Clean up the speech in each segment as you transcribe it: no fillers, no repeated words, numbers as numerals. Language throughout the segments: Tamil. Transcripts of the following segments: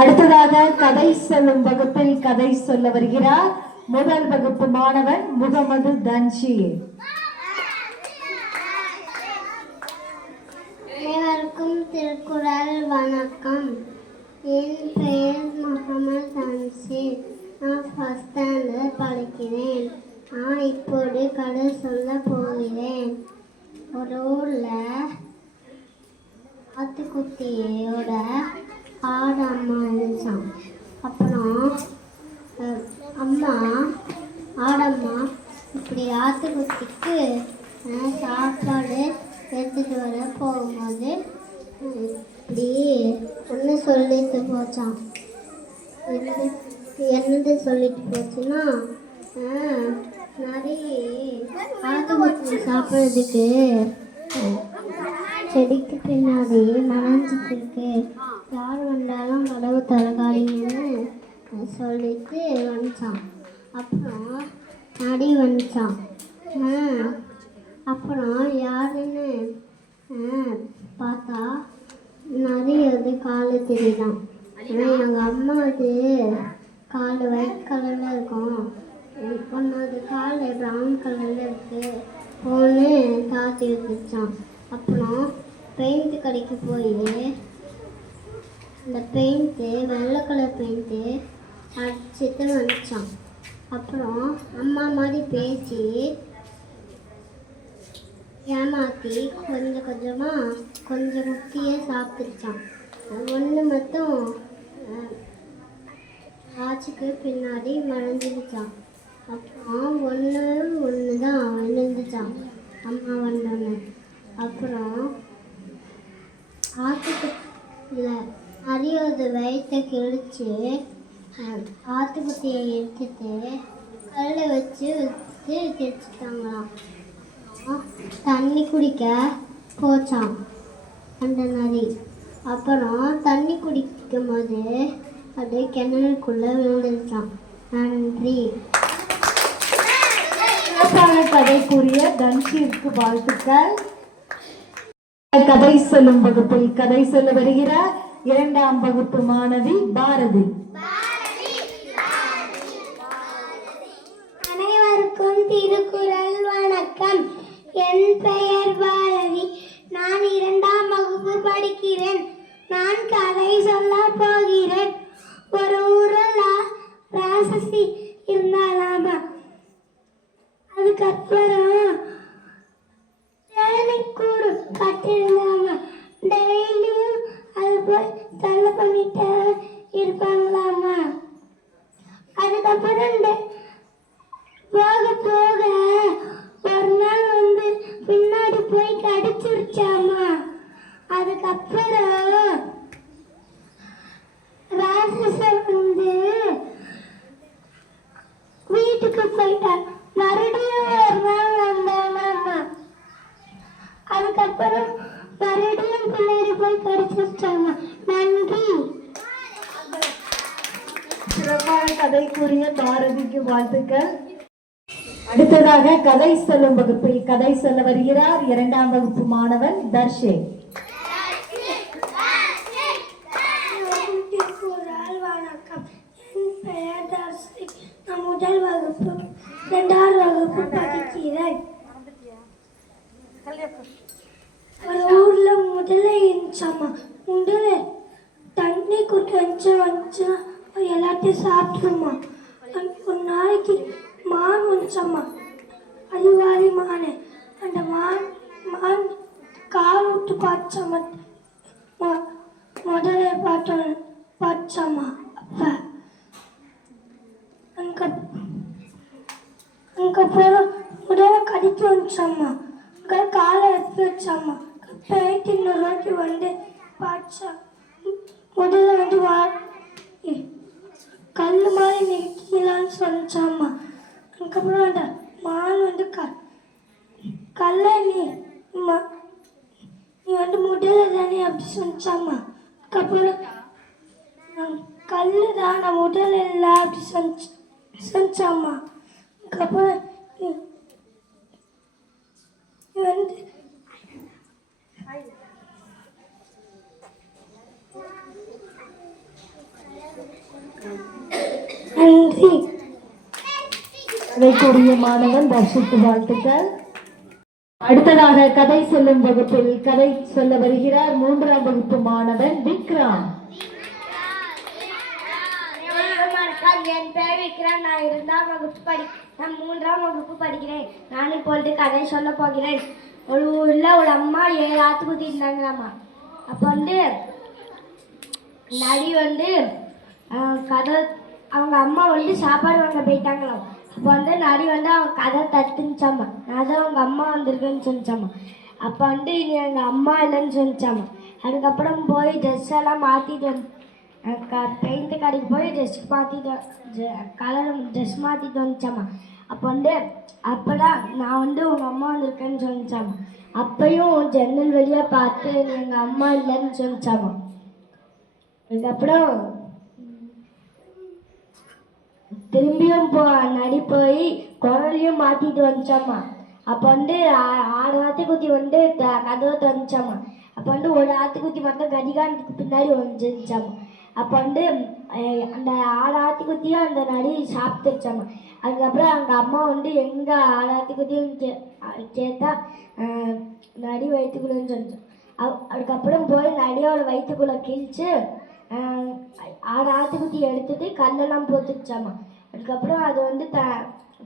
அடுத்ததாக கதை சொல்லும் வகுப்பில் கதை சொல்ல வருகிறார் முதல் வகுப்பு மாணவன் முகமது தன்ஷீர். அனைவருக்கும் திருக்குறள் வணக்கம். என் பெயர் முகமது தன்ஷீர். நான் ஃபர்ஸ்ட் ஸ்டாண்டர்ட் படிக்கிறேன். நான் இப்போது கதை சொல்ல போகிறேன். ஒரு ஊரில் ஆட்டுக்குட்டியோட ஆடு அம்மா இருந்துச்சான். அப்புறம் ஆடம்மா இப்படி ஆட்டுக்குட்டிக்கு சாப்பாடு எடுத்துட்டு வர போகும்போது இப்படி ஒன்று சொல்லிட்டு போச்சான். என்னது சொல்லிட்டு போச்சுன்னா, நிறைய ஆட்டுக்குட்டி சாப்பிட்றதுக்கு செடிக்கு பின்னாடி மறைஞ்சிட்டு இருக்கு, யார் வந்தாலும் கதவு திறக்காதீங்கன்னு சொல்லிட்டு வந்துச்சான். அப்புறம் நரி வந்துச்சான். அப்புறம் யாருன்னு பார்த்தா நரி வந்து காலு தெரியுதான். ஆனால் எங்கள் அம்மா அது கால் ஒயிட் கலரில் இருக்கும், ஒன்றாவது கால் ப்ரௌன் கலரில் இருக்குது போன்னு தாத்தி வச்சுச்சான். அப்புறம் பெயிண்ட்டு கடைக்கு போய் இந்த பெயிண்ட்டு வெள்ளை கலர் பெயிண்ட்டு அடிச்சுட்டு வந்துச்சான். அப்புறம் அம்மா மாதிரி பேசி ஏமாற்றி கொஞ்சம் முக்கிய சாப்பிட்டுச்சான். ஒன்று மட்டும் ஆச்சுக்கு பின்னாடி மறைஞ்சிருச்சான். அப்புறம் ஒன்று தான் விழுந்துச்சான் அம்மா வந்தோன்னு. அப்புறம் ஆட்டுக்குட்டியில் அரியோட வயிற்றை கிழிச்சு ஆட்டுக்குட்டியை எடுத்துட்டு கல்லை வச்சு கிழிச்சிட்டாங்களாம். தண்ணி குடிக்க போச்சான் அந்த நரி. அப்புறம் தண்ணி குடிக்கும் போது அது கிணறுக்குள்ளே விழுந்துருச்சான். நன்றி. கதை கூறிய தன்ஷீருக்கு வாழ்த்துக்கள். கதை சொல்லும் வகுப்பில் கதை சொல்ல வருகிறார் இரண்டாம் வகுப்பு மாணவி பாரதி. அனைவருக்கும் திருக்குறள் வணக்கம். என் பெயர் பாரதி. நான் இரண்டாம் வகுப்பு படிக்கிறேன். நான் கதை சொல்ல போகிறேன். ஒரு ஊரில் ராட்சசி இருந்தாலாமா. அதுக்கப்புறம் தேனீக்கூடு கட்டிருந்தாங்க. டெய்லியும் அது போய் தொல்லை பண்ணிட்டு இருப்பாங்களாமா. அதுக்கப்புறம் போக போக ஒரு நாள் வந்து பின்னாடி போய் கடிச்சிருச்சாமா. அதுக்கப்புறம் ராட்சசன் வந்து வீட்டுக்கு போயிட்டான். மறுபடியும் ஒரு நாள் வந்தானாமா. அதுக்கப்புறம் மறுபடியும் பின்னாடி போய் கடிச்சிருச்சாமா. நன்றி. சிறப்பான கதை கூறிய பாரதிக்கு வாழ்த்துக்கள். அடுத்ததாக கதை சொல்லும் வகுப்பில் கதை சொல்ல வருகிறார் இரண்டாம் வகுப்பு மாணவன் தர்ஷன். வணக்கம். என் பெயர் தர்ஷன். நான் முதல் வகுப்பு இரண்டாவது வகுப்பு படிக்கிறேன். ஒரு ஊர்ல முதல்ல இருந்துச்சாமா. முதல்ல தண்ணி குடிச்சு வந்துச்சுன்னா எல்லாத்தையும் சாப்பிட்டுருமா. ஒரு நாளைக்கு மான் வந்துச்சாமா. அறிவாளி மான். அந்த மான் கால் விட்டு பார்த்தாமா. முதல்ல பார்த்தாமா. அப்ப அதுக்கப்புறம் முதல்ல கடிக்க வந்துச்சாமா. காலை எடுத்து வச்சாமா. போயிட்டு இன்னொரு வாட்டி வந்து பார்த்தா முதல்ல வந்து கல் மாதிரி நிற்கலான்னு சொல்லிச்சாமா. அதுக்கப்புறம் அந்த மான் வந்து கல்லை நீ வந்து முதல்ல தானே அப்படி சொன்னாமா. அதுக்கப்புறம் கல் தான் நான் முதல்ல இல்லை அப்படி சொன்னாமா. அதுக்கப்புறம் வந்து கதைக்குரிய மாணவன் தர்ஷிக்கு வாழ்த்துக்கள். அடுத்ததாக கதை சொல்லும் வகுப்பில் கதை சொல்ல வருகிறார் 3ஆம் வகுப்பு மாணவன் விக்ரம். என் பேர் விக்ரம். நான் 3ஆம் வகுப்பு படிக்கிறேன். நான் இப்பொழுது கதை சொல்ல போகிறேன். ஒரு ஊரில் ஒரு அம்மா 7 ஆட்டுக்குட்டி இருந்தாங்களாம்மா. அப்போ நரி கதை அவங்க அம்மா சாப்பாடு வாங்க போயிட்டாங்களாம். அப்போ நரி அவங்க கதை தட்டுச்சாம்மா. அதான் அவங்க அம்மா வந்திருக்குன்னு சொல்லிச்சாம்மா. அப்போ இது எங்கள் அம்மா இல்லைன்னு சொல்லிச்சாம்மா. அதுக்கப்புறம் போய் ட்ரெஸ் எல்லாம் மாற்றிட்டு பெயிண்ட் கடைக்கு போய் ட்ரெஸ் மாற்றிட்டு கலர் ட்ரெஸ் மாற்றிட்டு வந்துச்சாம்மா. அப்போ அப்போதான் நான் உங்கள் அம்மா வந்திருக்கேன்னு சொல்லிச்சாம்மா. அப்பையும் ஜன்னல் வழியாக பார்த்து எங்கள் அம்மா இல்லைன்னு சொல்லிச்சாம்மா. அதுக்கப்புறம் திரும்பியும் நடி போய் குரலையும் மாற்றிட்டு வந்துச்சாம்மா. அப்போ 6 ஆட்டுக்குட்டி கதவை திறந்துச்சாம்மா. அப்போ ஒரு ஆட்டுக்குட்டி மட்டும் கடிகாரத்துக்கு பின்னாடி வந்துச்சாம்மா. அப்போ அந்த 6 ஆட்டுக்குட்டியும் அந்த நரி சாப்பிட்டுச்சாம்மா. அதுக்கப்புறம் அவங்க அம்மா எங்கே 6 ஆட்டுக்குட்டியும் கேட்டா நரி வயிற்றுக்குள்ளேன்னு சொல்லிச்சோம். அதுக்கப்புறம் போய் நடியோட வயிற்றுக்குள்ளே கிழிச்சு 6 ஆட்டுக்குட்டி எடுத்துட்டு கல்லெல்லாம் போட்டுச்சாம்மா. அதுக்கப்புறம் அது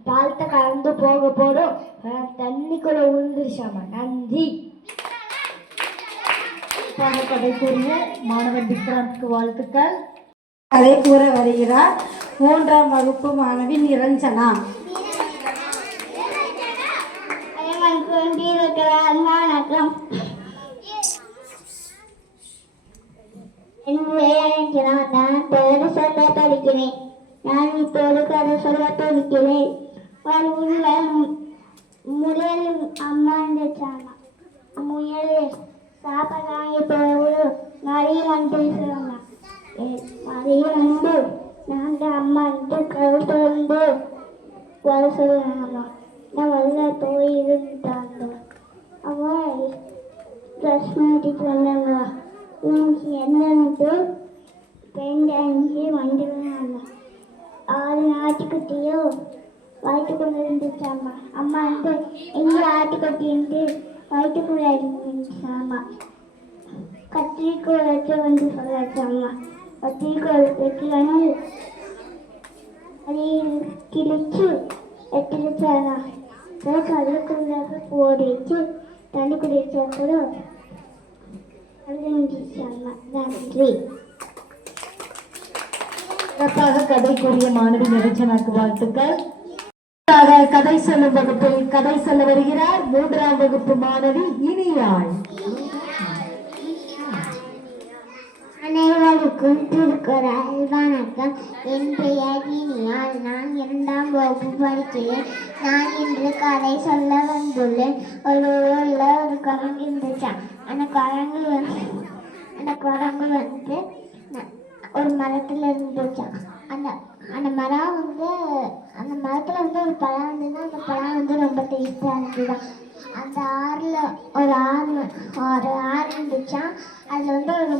பாலத்தை கலந்து போடும் தண்ணிக்குள்ள விழுந்துருச்சாம்மா. நன்றி. கதைக்குரிய மாணவன் விக்ராந்த்க்கு வாழ்த்துக்கள். கதை கூற வருகிறார் 3ஆம் வகுப்பு மாணவி நிரஞ்சனா. நான் பேரு சொல்ல படிக்கிறேன். நான் இப்போது கதை சொல்ல போகிறேன். ஒரு ஊரில் முயல் அம்மா இருந்துச்சாமா. முயல் சாப்பாடு வாங்கி போய் நிறைய சொல்லுவாங்க. நிறைய நாங்கள் அம்மா கதை வர சொல்லுவாங்கம்மா. நான் வெளில போய் இருந்துட்டாங்க. அவன் ட்ரெஸ் மாட்டிட்டு வந்தாங்க. என்னன்ட்டு பெயிண்ட் அணிஞ்சு வந்துடுவாங்க. 6 ஆட்டுக்குட்டியும் வயிற்றுக்குள்ளே இருந்துச்சாம்மா. அம்மா எங்கே ஆட்டுக்குட்டின்ட்டு வயிற்றுக்குள்ளே இருந்துச்சாம்மா. கத்திரிக்கோள் வச்சு சொல்லாச்சாம்மா. கத்திரிக்கோள் வச்சு அதை கிழிச்சு எடுத்துச்சாங்க. கல்லுக்குள்ள போடிச்சு தண்ணி குடிச்சா கூட அழுந்துச்சாம்மா. நன்றி. சிறப்பாக கதைக்குரிய மாணவி நிரஞ்சனாக்கு வாழ்த்துக்கள். கதை சொல்லும் வகுப்பில் கதை சொல்ல வருகிறார் 3ஆம் வகுப்பு மாணவி இனியாள். அனைவருக்கும் திருக்குறள் வணக்கம். என் பெயர் இனியாள். நான் 2ஆம் வகுப்பு படிக்கிறேன். நான் இன்று கதை சொல்ல வந்துள்ளேன். ஒரு ஊரில் ஒரு குரங்கு இருந்துச்சான். அந்த குரங்கு ஒரு மரத்தில் இருந்துச்சான். அந்த மரம் அந்த மரத்தில் ஒரு பழம் இருந்ததுன்னா அந்த பழம் ரொம்ப டேஸ்டாக இருந்துதான். அந்த ஒரு ஆறு இருந்துச்சான். அதில் ஒரு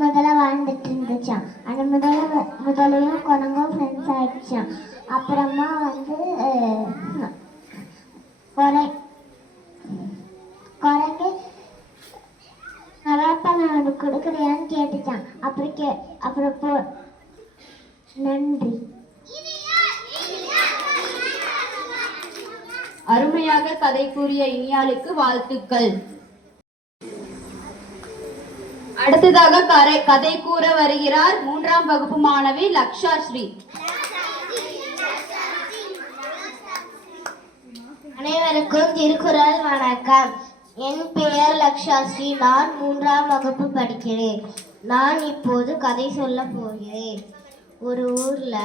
முதல்ல வாழ்ந்துட்டு இருந்துச்சான். அந்த முதலையும் குரங்கும் ஃப்ரெண்ட்ஸ் ஆயிடுச்சான். அப்புறமா குரங்கு நவாப்பழம் கொடுக்குறியான்னு கேட்டுச்சான். அப்புறம் நன்றி. அருமையாக கதை கூறிய இனியாளுக்கு வாழ்த்துக்கள். அடுத்ததாக கதை கூற வருகிறார் 3ஆம் வகுப்பு மாணவி லக்ஷாஸ்ரீ. அனைவருக்கும் திருக்குறள் வணக்கம். என் பெயர் லக்ஷாஸ்ரீ. நான் 3ஆம் வகுப்பு படிக்கிறேன். நான் இப்போது கதை சொல்ல போகிறேன். ஒரு ஊர்ல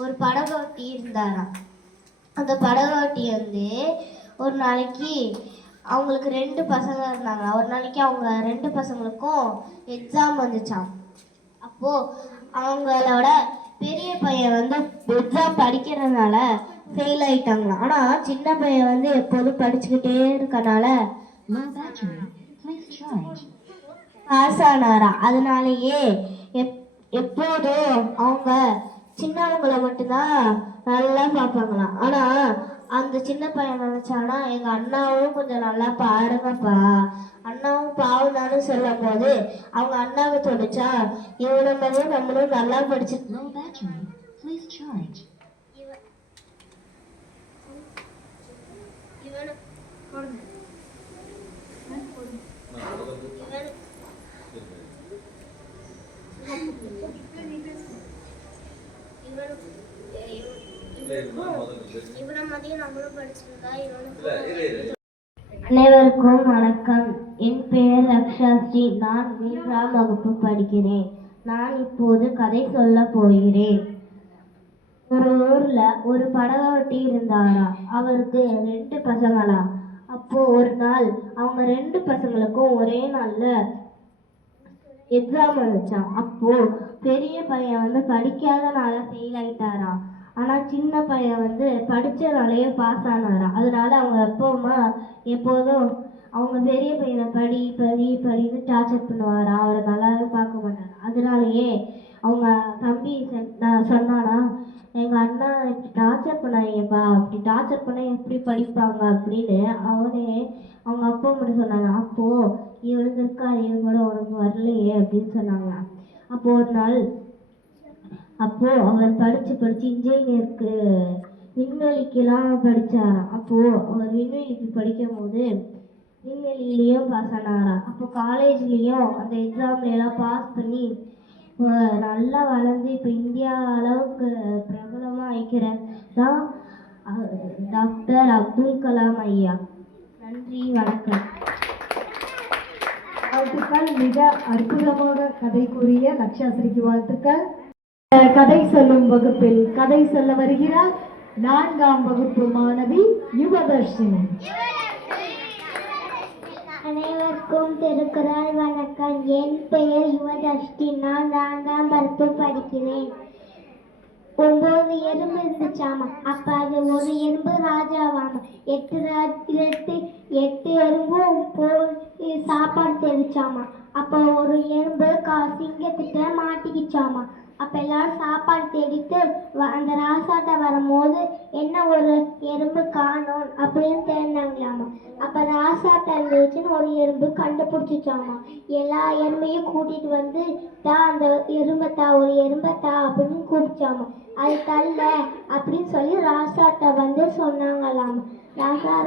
ஒரு படகோட்டி இருந்தாராம். அந்த படகோட்டி ஒரு நாளைக்கு அவங்களுக்கு 2 பசங்க இருந்தாங்க. ஒரு நாளைக்கு அவங்க 2 பசங்களுக்கும் எக்ஸாம் வந்துச்சான். அப்போது அவங்களோட பெரிய பையன் எக்ஸாம் படிக்கிறதுனால ஃபெயில் ஆயிட்டாங்களாம். ஆனால் சின்ன பையன் எப்போதும் படிச்சுக்கிட்டே இருக்கனால பாஸ் ஆனாராம். அதனாலேயே எப்போதும் அவங்க சின்னவங்களை மட்டும்தான் நல்லா பார்ப்பாங்களாம். ஆனா அந்த சின்ன பையன் நினைச்சானா எங்க அண்ணாவும் கொஞ்சம் நல்லா பாருங்கப்பா, அண்ணாவும் பாவதான்னு சொல்லும் போது அவங்க அண்ணாவுக்கு தோணுச்சா இவனை மாதிரியே நம்மளும் நல்லா படிச்சு அனைவருக்கும் வணக்கம். என் பெயர் லக்ஷாஸ்ரீ. நான் 3ஆம் வகுப்பு படிக்கிறேன். நான் இப்போது கதை சொல்ல போகிறேன். ஒரு ஊர்ல ஒரு படகோட்டி இருந்தாரா. அவருக்கு 2 பசங்களா. அப்போ ஒரு நாள் அவங்க 2 பசங்களுக்கும் ஒரே நாள்ல எக்ஸாம் வந்துச்சான். அப்போ பெரிய பையன் படிக்காதனால ஃபெயில் ஆயிட்டாராம். ஆனா சின்ன பையன் படிச்சனாலேயே பாஸ் ஆனாராம். அதனால அவங்க அப்பா அம்மா எப்போதும் அவங்க பெரிய பையனை படின்னு டார்ச்சர் பண்ணுவாராம். அவரை நல்லாவே பார்க்க மாட்டாங்க. அதனாலேயே அவங்க தம்பி சொன்னானா, எங்க அண்ணா டார்ச்சர் பண்ணாங்கப்பா, அப்படி டார்ச்சர் பண்ண எப்படி படிப்பாங்க அப்படின்னு அவங்க அப்பா மட்டும் சொன்னாங்க. அப்போ இவனுக்கு இருக்காது, இவன் கூட உனக்கு வரலையே அப்படின்னு சொன்னாங்க. அப்போ ஒரு நாள் அவர் படிச்சு இன்ஜினியருக்கு விண்வெளிக்கெல்லாம் படிச்சாராம். அப்போ அவர் விண்வெளிக்கு படிக்கும் போது விண்வெளியிலையும் பாஸ் ஆனாராம். அப்போ காலேஜ்லேயும் அந்த எக்ஸாம்ல எல்லாம் பாஸ் பண்ணி நல்லா வளர்ந்து இப்போ இந்தியா அளவுக்கு பிரபலமாக ஆயிக்கிறேன் தான் டாக்டர் அப்துல் கலாம் ஐயா. நன்றி, வணக்கம். வாழ்த்துக்கள். மிக அற்புதமாக கதை கூறிய லக்ஷாஸ்ரீக்கு வாழ்த்துக்கள். கதை சொல்லும் வகுப்பில் கதை சொல்ல வருகிறார் 4ஆம் வகுப்பு மாணவி யுவதர்ஷினி. அனைவருக்கும் திருக்குறள் வணக்கம். என் பெயர் யுவதர்ஷினி. நான் 4ஆம் வகுப்பு படிக்கிறேன். 9 எறும்பு இருந்துச்சாமா. அப்ப அது ஒரு எறும்பு ராஜாவாமா. 8 எறும்பும் போய் சாப்பாடு தெரிச்சாமா. அப்ப ஒரு எறும்பு சிங்கத்திட்ட மாட்டிக்கிச்சாமா. அப்ப எல்லாரும் சாப்பாடு தேடிட்டு அந்த ராசாட்ட வரும்போது என்ன ஒரு எறும்பு காணோம் அப்படின்னு தேடினாங்களாமா. அப்ப ராசாட்ட இருந்துச்சுன்னு ஒரு எறும்பு கண்டுபிடிச்சிச்சாமா. எல்லா எறும்பையும் கூட்டிட்டு அந்த ஒரு எறும்பத்தா அப்படின்னு கூப்பிச்சாமா. அது தள்ள அப்படின்னு சொல்லி ராசாட்ட சொன்னாங்களாமா.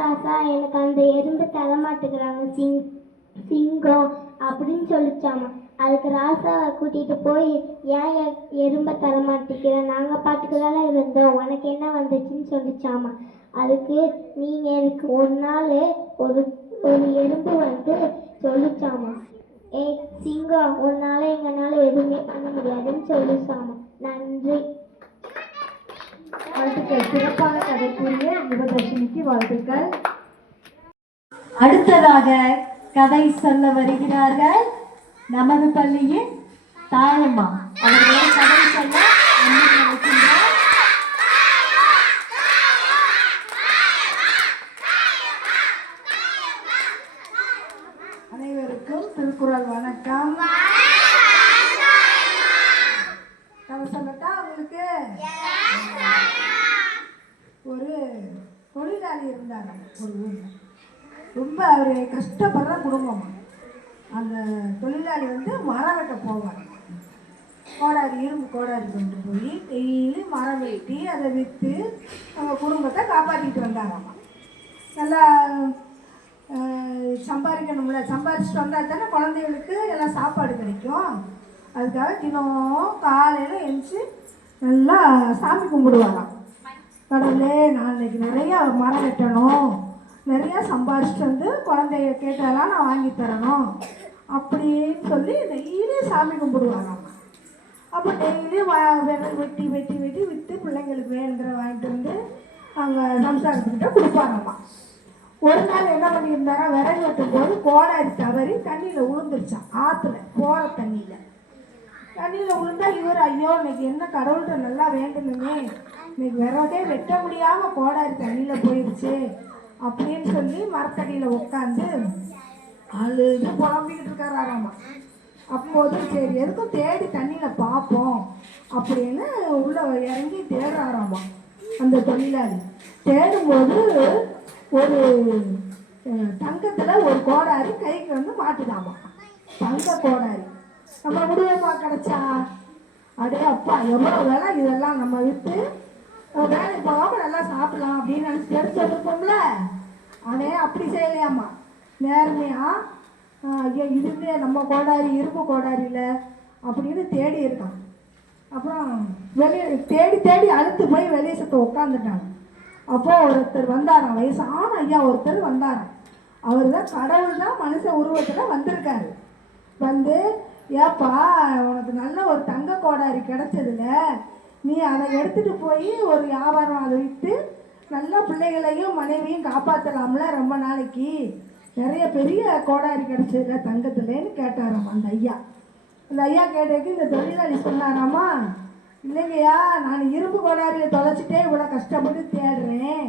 ராசா எனக்கு அந்த எறும்பு தர மாட்டேங்கிறாங்க சிங்கம் அப்படின்னு சொல்லிச்சாமா. அதுக்கு ராசாவை கூட்டிட்டு போய் ஏன் எறும்பை தர மாட்டேங்கிற, நாங்க பாட்டுக்குதால இருந்தோம், உனக்கு என்ன வந்துச்சுன்னு சொல்லிச்சாமா. அதுக்கு நீங்க எனக்கு ஒரு நாள் ஒரு எறும்பு சொல்லிச்சாமா, சிங்கம் உன்னால எங்கனால எதுவுமே பண்ண முடியாதுன்னு சொல்லிச்சாமா. நன்றி. வாழ்த்துக்கள். சிறப்பான கதை கூறிய யுவதர்ஷினிக்கு வாழ்த்துக்கள். அடுத்ததாக கதை சொல்ல வருகிறார்கள் நமது பள்ளியின் தாயம்மா. அவர்களை கதை சொல்ல அழைக்கின்றார். அனைவருக்கும் திருக்குறள் வணக்கம். கதை சொல்லட்டா உங்களுக்கு? ஒரு தொழிலாளி இருந்தாங்க ஒரு ஊர்ல. ரொம்ப அவர் கஷ்டப்படுற குடும்பம். அந்த தொழிலாளி மரம் வெட்ட போவார். இரும்பு கோடாரி கொண்டு போய் டெய்லி மரம் வெட்டி அதை விற்று அவங்க குடும்பத்தை காப்பாற்றிட்டு வந்தாராம். நல்லா சம்பாதிக்கணும்ல, சம்பாதிச்சுட்டு வந்தால் தானே குழந்தைகளுக்கு எல்லாம் சாப்பாடு கிடைக்கும். அதுக்காக தினம் காலையில் எழுந்துச்சி நல்லா சாமி கும்பிடுவாராம். கடவுளே, நான் இன்னைக்கு நிறையா மரம் வெட்டணும், நிறையா சம்பாதிச்சுட்டு குழந்தைய கேட்டதெல்லாம் நான் வாங்கி தரணும் அப்படின்னு சொல்லி டெய்லியும் சாமி கும்பிடுவாராம். அப்போ டெய்லியும் வெட்டி வெட்டி வெட்டி விற்று பிள்ளைங்களுக்கு வேணுங்கிற வாங்கிட்டு அவங்க சம்சாரத்துக்கிட்ட கொடுப்பாராம்மா. ஒரு நாள் என்ன பண்ணியிருந்தாரா, விறகு வெட்டும் போது கோடாரி தவறி தண்ணியில் விழுந்துருச்சான். ஆற்றுல போகிற தண்ணியில் விழுந்தா இவர், ஐயோ இன்னைக்கு என்ன கடவுள்கிட்ட நல்லா வேண்டணுமே, இன்னைக்கு விறகே வெட்ட முடியாமல் கோடாரி தண்ணியில் போயிடுச்சு அப்படின்னு சொல்லி மரத்தடியில் உட்காந்து அழுது புலம்பிக்கிட்டு இருக்காராமா. அப்போது சரி எதுக்கும் தேடி தண்ணியில் பார்ப்போம் அப்படின்னு உள்ள இறங்கி தேடுறாராமா அந்த தொழிலாளி. தேடும்போது ஒரு தங்கத்தில் ஒரு கோடாரி கைக்கு வந்து மாட்டுதாமா. தங்க கோடாரி நம்ம முடியப்பா கிடச்சா அடே அப்பா எவ்வளோ வேலை, இதெல்லாம் நம்ம விற்று வேலைக்கு போகாமல் நல்லா சாப்பிடலாம் அப்படின்னு நினச்சி எடுத்து வந்திருப்போம்ல. அவனே அப்படி செய்யலையாம்மா. நேர்மையாக ஐயோ இதுவே நம்ம கோடாரி இரும்பு கோடாரியில் அப்படின்னு தேடி இருக்கான். அப்புறம் வெளியே தேடி தேடி அழுத்து போய் வெளியே சத்த உட்காந்துட்டாங்க. அப்போ ஒருத்தர் வந்தாராம், வயசான ஐயா ஒருத்தர் வந்தாராம். அவர் தான் கடவுள் தான் மனுஷ உருவத்தில் வந்திருக்காரு. வந்து ஏப்பா உனக்கு நல்ல ஒரு தங்க கோடாரி கிடைச்சதுல நீ அதை எடுத்துகிட்டு போய் ஒரு வியாபாரம் அதை விற்று நல்ல பிள்ளைகளையும் மனைவியும் காப்பாற்றலாம்ல, ரொம்ப நாளைக்கு நிறைய பெரிய கோடாரி கிடைச்சதுல தங்கத்துலேன்னு கேட்டாராம் அந்த ஐயா. அந்த ஐயா கேட்டதுக்கு இந்த தொழிலாளி சொன்னாராமா, இல்லைங்கய்யா நான் இரும்பு கோடாரியை தொலைச்சிட்டே இவ்வளோ கஷ்டப்பட்டு தேடுறேன்.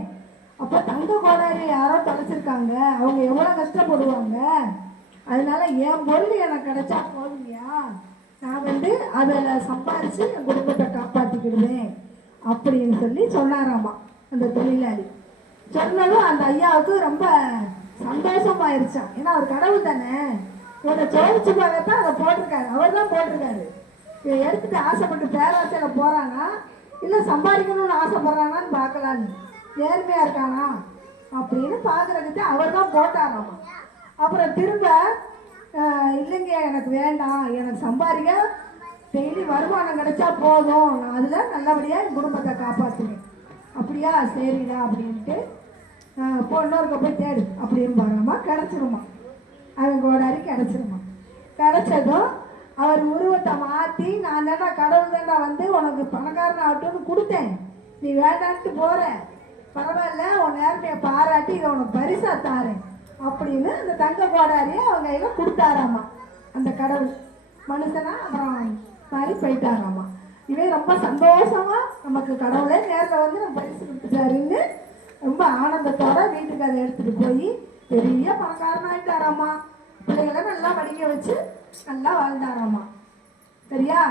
அப்போ தங்க கோடாரியை யாரோ தொலைச்சிருக்காங்க, அவங்க எவ்வளோ கஷ்டப்படுவாங்க, அதனால என் பொருள் எனக்கு கிடைச்சா போதுங்கய்யா, நான் வந்து அதில் சம்பாரித்து என் குடும்பத்தை காப்பாற்றிக்கிடுவேன் அப்படின்னு சொல்லி சொன்னாராமா அந்த தொழிலாளி. சொன்னதும் அந்த ஐயாவுக்கு ரொம்ப சந்தோஷமாயிருச்சான். ஏன்னா அவர் கடவுள் தானே, இவனை சோதிச்சு பார்க்கத்தான் அதை போட்டிருக்காரு, அவர் தான் போட்டிருக்காரு. இதை எடுத்துட்டு ஆசைப்பட்டு பேராசையில் போகிறானா இல்லை சம்பாதிக்கணும்னு ஆசைப்படுறானான்னு பார்க்கலான்னு, நேர்மையாக இருக்கானா அப்படின்னு பார்க்குறதுக்கு அவர் தான் போட்டாராமா. அப்புறம் திரும்ப இல்லைங்க எனக்கு வேண்டாம், எனக்கு சம்பாதிக்க டெய்லி வருமானம் கிடைச்சா போதும், நான் அதில் நல்லபடியாக என் குடும்பத்தை காப்பாற்றுவேன். அப்படியா சரிடா அப்படின்ட்டு இன்னொருக்க போய் தேடு அப்படின்னு பாருங்கம்மா, கிடச்சிருமா அவன் கோடாரி கிடச்சிருமா. கிடச்சதும் அவர் உருவத்தை மாற்றி நான் தாண்டா கடவுள் தாண்டா வந்து உனக்கு பணக்காரன் ஆகட்டும்னு கொடுத்தேன், நீ வேண்டான்ட்டு போகிற, பரவாயில்ல உன் நேர்மையை பாராட்டி இதை உனக்கு பரிசாக தாரேன் அப்படின்னு அந்த தங்க கோடாரியை அவங்க கையில் கொடுத்தாராமா அந்த கடவுள். மனுஷனா அப்புறம் மாதிரி போயிட்டாராமா. இவன் ரொம்ப சந்தோஷமா நமக்கு கடவுளே நேரில் வந்து நம்ம பரிசு கொடுத்துட்டாருன்னு ரொம்ப ஆனந்தத்தோட வீட்டுக்கு அதை எடுத்துகிட்டு போய் பெரிய பணக்காரன் ஆகிட்டாராமா. பிள்ளைகளை நல்லா படிக்க வச்சு நல்லா வாழ்ந்தாராமா. சரியா?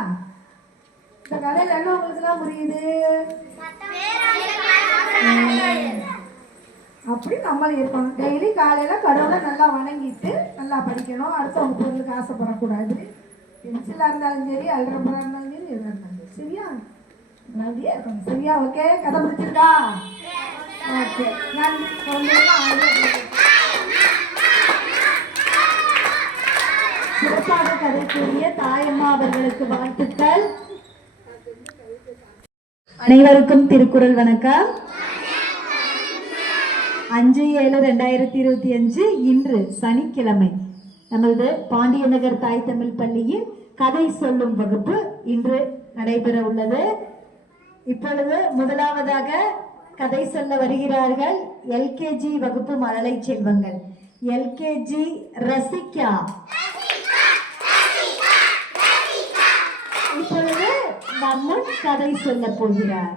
இந்த கதையில் என்ன உங்களுக்குலாம் புரியுது? அப்படி நம்மளும் இருக்கணும். டெய்லி காலையில் கடவுளை நல்லா வணங்கிட்டு நல்லா படிக்கணும், அடுத்தவங்க பொருளுக்கு ஆசைப்படக்கூடாது. பென்சிலாக இருந்தாலும் சரி, அல்ரப்பராக இருந்தாலும் சரி, எதாக இருந்தாலும் சரி. சரியா? நல்லதே இருக்கணும். சரியா? ஓகே, கதை பிடிச்சிருக்கா? ஓகே, நன்றி. சிறப்பாக கதைக்குரிய தாயம்மா அவர்களுக்கு வாழ்த்துக்கள். அனைவருக்கும் திருக்குறள் வணக்கம். 5/7/2025 இன்று சனிக்கிழமை நமது பாண்டியநகர் தாய் தமிழ் பள்ளியில் கதை சொல்லும் வகுப்பு இன்று நடைபெற உள்ளது. இப்பொழுது முதலாவதாக கதை சொல்ல வருகிறார்கள் எல்கேஜி வகுப்பு மழலை செல்வங்கள். எல்கேஜி ரசிகா இப்பொழுது நம்முன் கதை சொல்ல போகிறார்.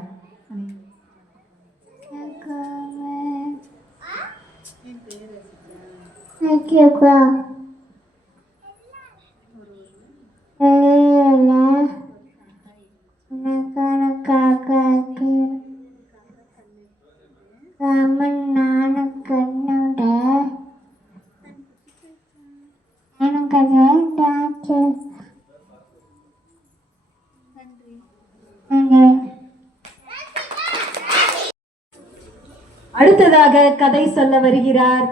அடுத்ததாக கதை சொல்ல வருகிறார்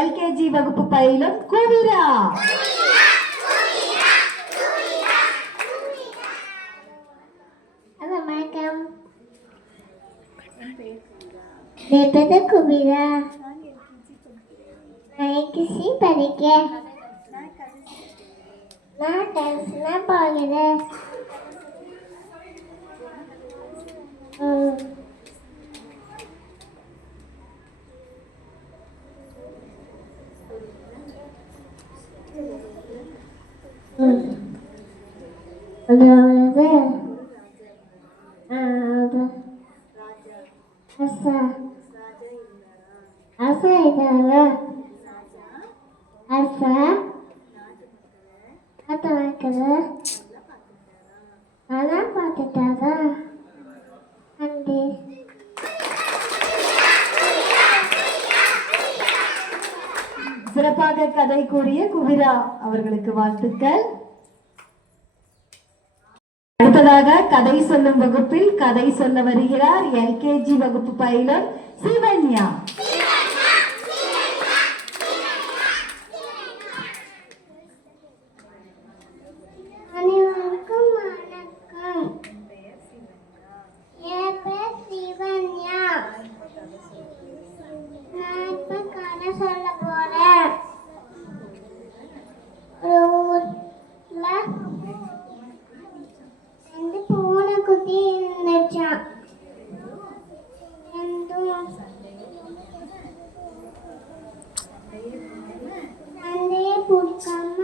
எல்கேஜி வகுப்பு பயிலும் குவிரா. வணக்கம், குவிரா. எல்கேஜி படிக்க நான் டான்ஸ்லாம் போகிறேன். அதாவது பார்க்குறேன். நல்லா பார்த்துட்டாரா? நன்றி. சிறப்பாக கதை கூறிய குவிரா அவர்களுக்கு வாழ்த்துக்கள். அடுத்ததாக கதை சொல்லும் வகுப்பில் கதை சொல்ல வருகிறார் எல்கேஜி வகுப்பு பயிலும் சிவன்யா. அனைவருக்கும் வணக்கம். என் பேர் சிவன்யா. நான் இப்ப கதை சொல்ல போறேன். ஒரு ஊர்ல ரெண்டு பூனைக்குட்டி இருந்துச்சாம். சண்டையே பிடிக்காம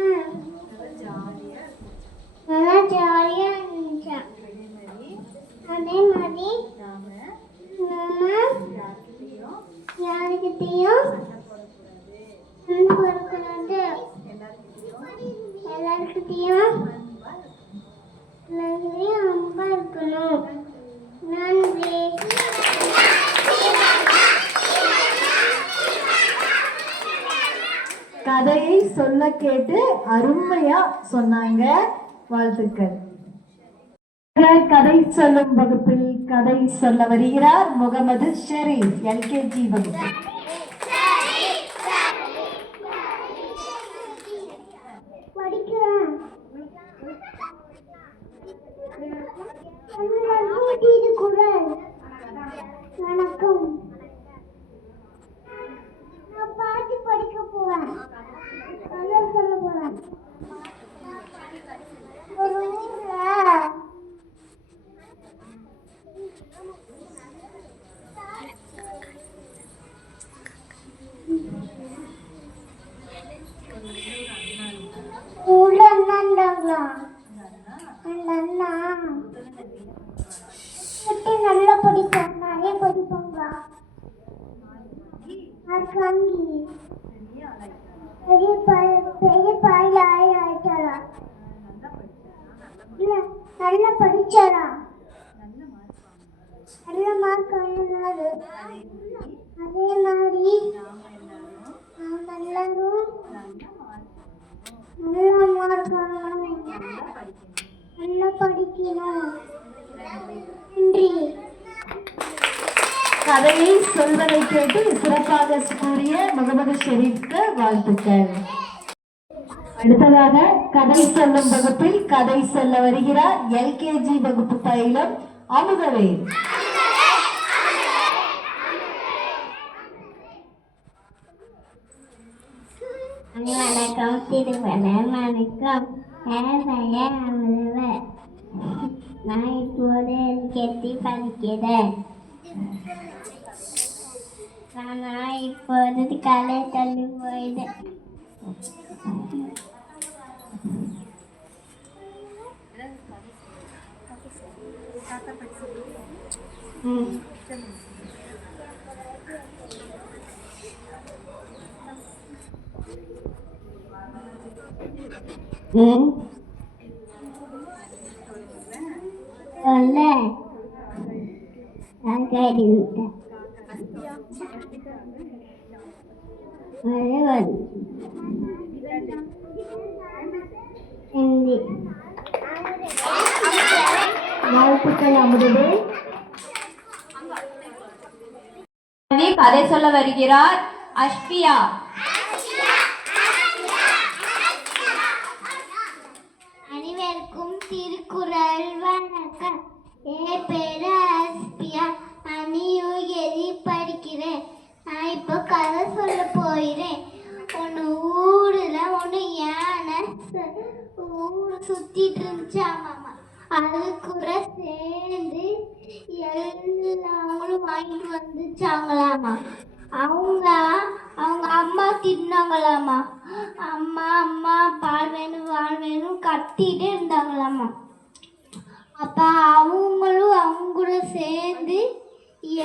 நல்லா ஜாலியா இருந்துச்சாம். அதே மாதிரி நம்ம யாருக்கிட்டையும் சண்டை போடக்கூடாது. எல்லாருக்கிட்டையும் அன்பா இருக்கணும். நன்றி. கதையை சொல்ல கேட்டு அருமையா சொன்னாங்க. வாழ்த்துக்கள். கதை சொல்லும் வகுப்பில் கதை சொல்ல வருகிறார் முகமது ஷெரீப் எல்கேஜி வகுப்பு. படிக்கிறேன். வணக்கம். நான் பாட்டு படிக்க போறேன். கதை சொல்ல போறேன். ஒரு ஊர்ல ஊர்ல அண்ணா இருந்தாங்களா? அந்த அண்ணா நல்லா படிப்பாங்க. நிறைய படிப்பாங்க. வாங்கி பெரிய பாயில ஆயிட்டாரா? இல்ல நல்லா படிச்சாரா? நல்ல மார்க் வாங்கினாரு. அதே மாதிரி அவங்க எல்லாரும் நல்ல மார்க் வாங்கணும். நல்லா படிக்கணும். நன்றி. கதையை சொல்வதை கேட்டு சிறப்பாக கூறிய முகமது ஷெரீப்க்கு வாழ்த்துக்கள். அடுத்ததாக கதை சொல்லும் வகுப்பில் கதை சொல்ல வருகிறார் எல்கேஜி வகுப்பு பயிலும் அமுதவேல். வணக்கம். வணக்கம். நான் இப்போது எல்கேஜி படிக்கிறேன். நான் இப்போது கலை தள்ளி போயிட்டேன். வாழ்த்துக்கள் அமுதவேல். கதை சொல்ல வருகிறார் அஷ்பியா. அனைவருக்கும் திருக்குறள் வணக்கம். என் பேரு அஷ்பியா. அணியூகி படிக்கிறேன். நான் இப்போ கதை சொல்ல போகிறேன். ஒன்று ஊரில் ஒன்று யானை ஊர் சுற்றிட்டு இருந்துச்சாமாம்மா. அது கூட சேர்ந்து எல்லாங்களும் வாங்கிட்டு வந்துச்சாங்களாமா. அவங்க அம்மா தின்னாங்களாமா. அம்மா அம்மா பால் வேணும் கத்திட்டே இருந்தாங்களாமா. அப்போ அவங்க கூட சேர்ந்து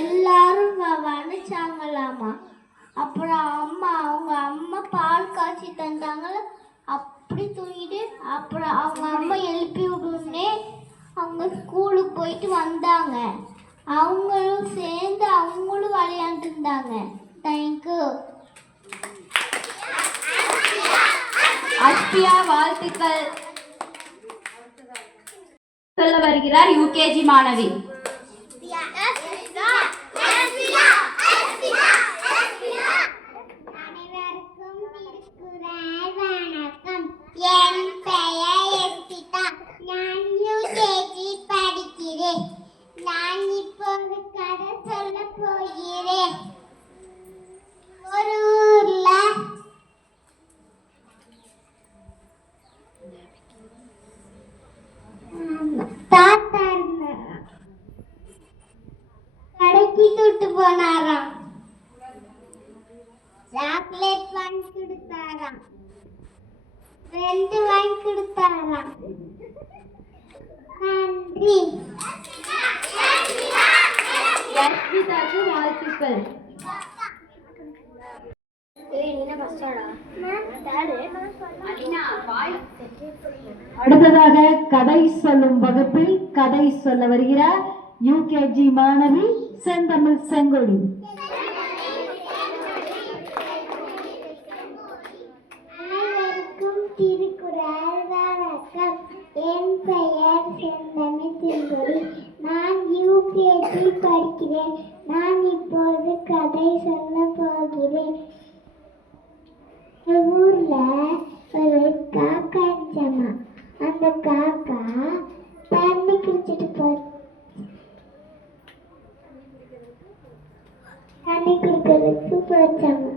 எல்லாரும் வணிச்சாங்களாமா. அப்புறம் அவங்க அம்மா பால் காய்ச்சி தந்தாங்கள. அப்படி தூங்கிட்டு அப்புறம் அவங்க இருந்தாங்க. அவங்களும் சேர்ந்து அவங்களும் விளையாண்டு இருந்தாங்க. தேங்க்யூ. அஸ்பியா வாழ்த்துக்கள் சொல்ல வருகிறார் யூகேஜி மாணவி. அனைவருக்கும் திருக்குறள் வணக்கம். என் பெயர் எஸ்பிதா. நான் யூகேஜி படிக்கிறேன். நான் இப்போது கதை சொல்ல போகிறேன். ஒரு ஊர்ல தாத்தா இருந்தாராம். கடைக்கு கூட்டு போனாராம். சாக்லேட் வாங்கி கொடுத்தாராம். 2 வாங்கி கொடுத்தாராம். நன்றி. அஸ்பிதாக்கு வாழ்த்துக்கள். அடுத்ததாக கதை சொல்லும் வகுப்பில் கதை சொல்ல வருகிறார் யூகேஜி மாணவி செந்தமிழ் செங்கொடி. அனைவருக்கும் திருக்குறள் வணக்கம். என் பெயர் செந்தமிழ் செங்கொடி. நான் யூகேஜி படிக்கிறேன். நான் இப்போது கதை சொல்ல போகிறேன். ஊர்ல ஒரு காக்கா இருந்துச்சாமா. அந்த காக்கா தண்ணி குடிச்சிட்டு தண்ணி குடிக்கிறதுக்கு போச்சாமா.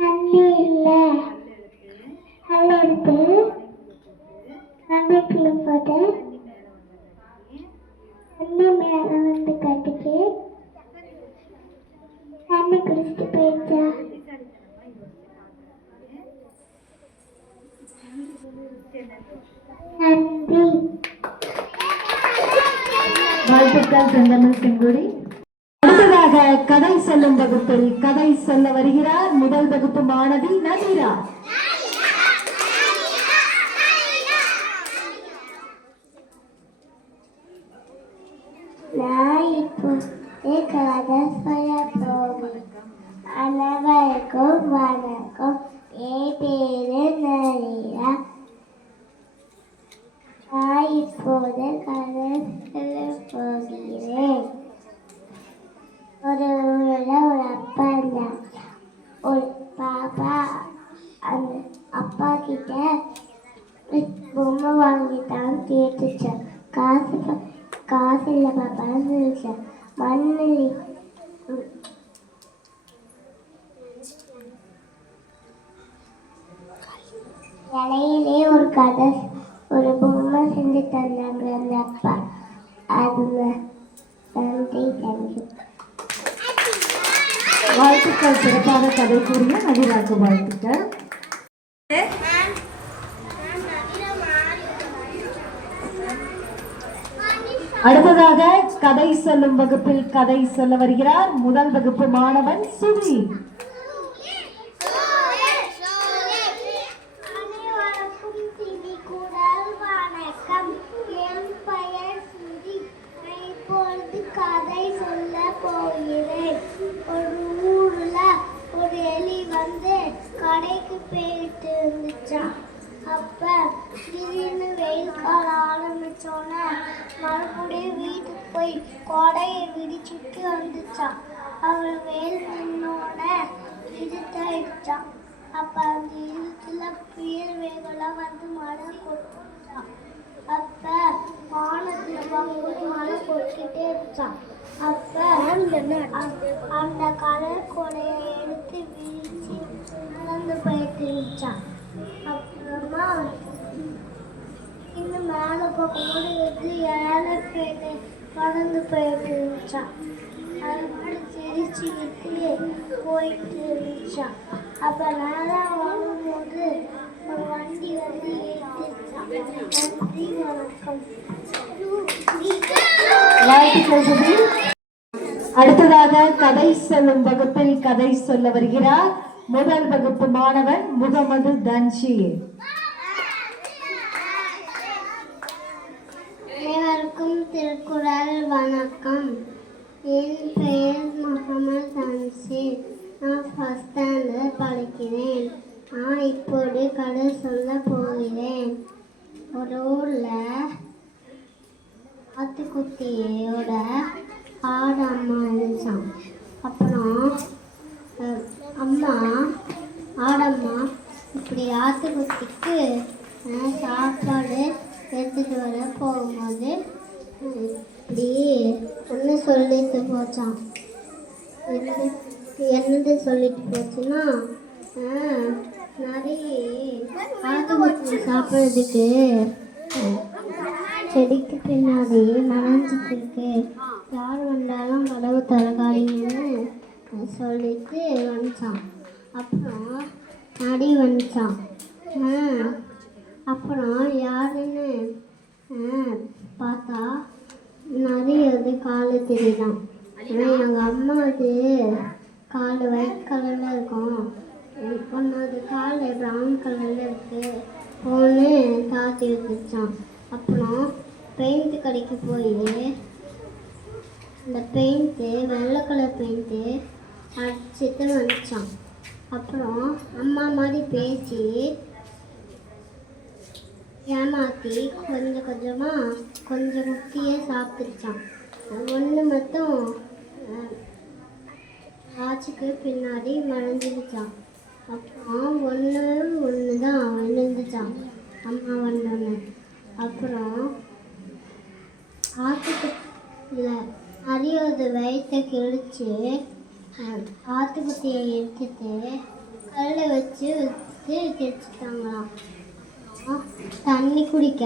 தண்ணி இல்ல. கல் எடுத்து தண்ணிக்குள்ள போட்டு தண்ணி மேல வந்து கட்டிக்கு தண்ணி குடிச்சிட்டு போயிடுச்சா. நன்றி. வாழ்த்துக்கள் செந்தமிழ் செங்கொடி. அடுத்ததாக கதை சொல்லும் வகுப்பில் கதை சொல்ல வருகிறார் முதல் வகுப்பு மாணவி நதிரா. நான் இப்போ கதை சொல்ல போகிறேன். அனைவருக்கும் வணக்கம். என் பேரு நதிரா. நான் இப்போது கதை சொல்ல போகிறேன். ஒரு ஊரில் ஒரு அப்பா இருந்தாங்க. ஒரு பாப்பா அந்த அப்பா கிட்ட பொம்மை வாங்கிட்டான்னு கேட்டுச்சேன். காசு இல்லை பாப்பான்னு சொல்லிச்சேன். மண்ணில் இலையிலே ஒரு பொம்மை செஞ்சு தந்தாங்க அந்த அப்பா. அதுல நன்றி. தேங்க்யூ. வாழ்த்துக்கள். சிறப்பாக கதை கூறிய நதிராக்கு வாழ்த்துக்கள். அடுத்ததாக கதை சொல்லும் வகுப்பில் கதை சொல்ல வருகிறார் முதல் வகுப்பு மாணவன் சுவி. அனைவருக்கும் திருக்குறள் வணக்கம். என் பெயர் சுதி. நான் இப்பொழுது கதை சொல்ல போகிறேன். ஒரு ஊர்ல ஒரு எலி வந்து கடைக்கு போயிட்டு இருந்துச்சான். அப்ப திடீர்னு வெயில் காலம் ஆரம்பிச்சோன்னே மறுபடியும் வீட்டுக்கு போய் கொடையை விரிச்சுட்டு வந்துச்சான். அவள் வெயில் நின்னோடனே இருட்டாயிடுச்சான். அப்ப அந்த இருட்டுல புயல் வேகெல்லாம் வந்து மழை கொட்டுச்சான். அப்ப வானத்துல பார்க்கும்போது மழை கொட்டிக்கிட்டே இருந்துச்சான். அப்ப அந்த கலர் கொடையை எடுத்து விரிச்சு நடந்து போயிட்டு இருந்துச்சான். அப்புறமா இன்னும் மேலே பார்க்கும்போது எது ஏழை பேட்டை பறந்து போயிட்டு இருந்துச்சான். அது சிரிச்சு விட்டு போயிட்டு இருந்துச்சான். அப்போ நேரம் வரும்போது ஒரு வண்டி வந்து ஏற்றிச்சான். நன்றி, வணக்கம். அடுத்ததாக கதை சொல்லும் வகுப்பில் கதை சொல்ல வருகிறார் முதல் வகுப்பு மாணவன் முகமது தன்ஷீர். அனைவருக்கும் திருக்குறள் வணக்கம். என் பெயர் முகமது அன்சீர். நான் ஃபஸ்ட் ஸ்டாண்டர்ட் படிக்கிறேன். நான் இப்போது கதை சொல்ல போகிறேன். ஒரு ஊரில் ஆட்டுக்குட்டியோட ஆடு அம்மா இருந்துச்சான். அப்புறம் ஆடம்மா இப்படி ஆட்டுக்குட்டிக்கு சாப்பாடு எடுத்துட்டு வர போகும்போது இப்படி ஒன்று சொல்லிட்டு போச்சான். என்னது சொல்லிட்டு போச்சுன்னா, நிறைய ஆட்டுக்குட்டி சாப்பிட்றதுக்கு செடிக்கு பின்னாடி நனைஞ்சிட்டு இருக்கு, யார் வந்தாலும் கதவு திறக்காதீங்கன்னு சொல்லிட்டு வந்துச்சான். அப்புறம் நரி வந்துச்சான். அப்புறம் யாருன்னு பார்த்தா நரி வந்து காலு தெரியுதான். ஆனால் எங்கள் அம்மா வந்து கால் ஒயிட் கலரில் இருக்கும், ஒன்றாவது கால் ப்ரௌன் கலரில் இருக்குது போன்னு தாத்தி வச்சுச்சான். அப்புறம் பெயிண்ட்டு கடைக்கு போய் இந்த பெயிண்ட்டு வெள்ளை கலர் பெயிண்ட்டு அடிச்சுட்டு வந்துச்சான். அப்புறம் அம்மா மாதிரி பேசி ஏமாற்றி கொஞ்சம் முக்கிய சாப்பிட்டுச்சான். ஒன்று மட்டும் ஆச்சுக்கு பின்னாடி மறைஞ்சிருச்சான். அப்புறம் ஒன்று தான் விழுந்துச்சான் அம்மா வந்தோன்னு. அப்புறம் ஆட்டுக்குட்டியில் அரியோது வயிற்றை கிழிச்சு ஆட்டுக்குட்டியை எடுத்துட்டு கல்லை வச்சு கிழிச்சிட்டாங்களாம். தண்ணி குடிக்க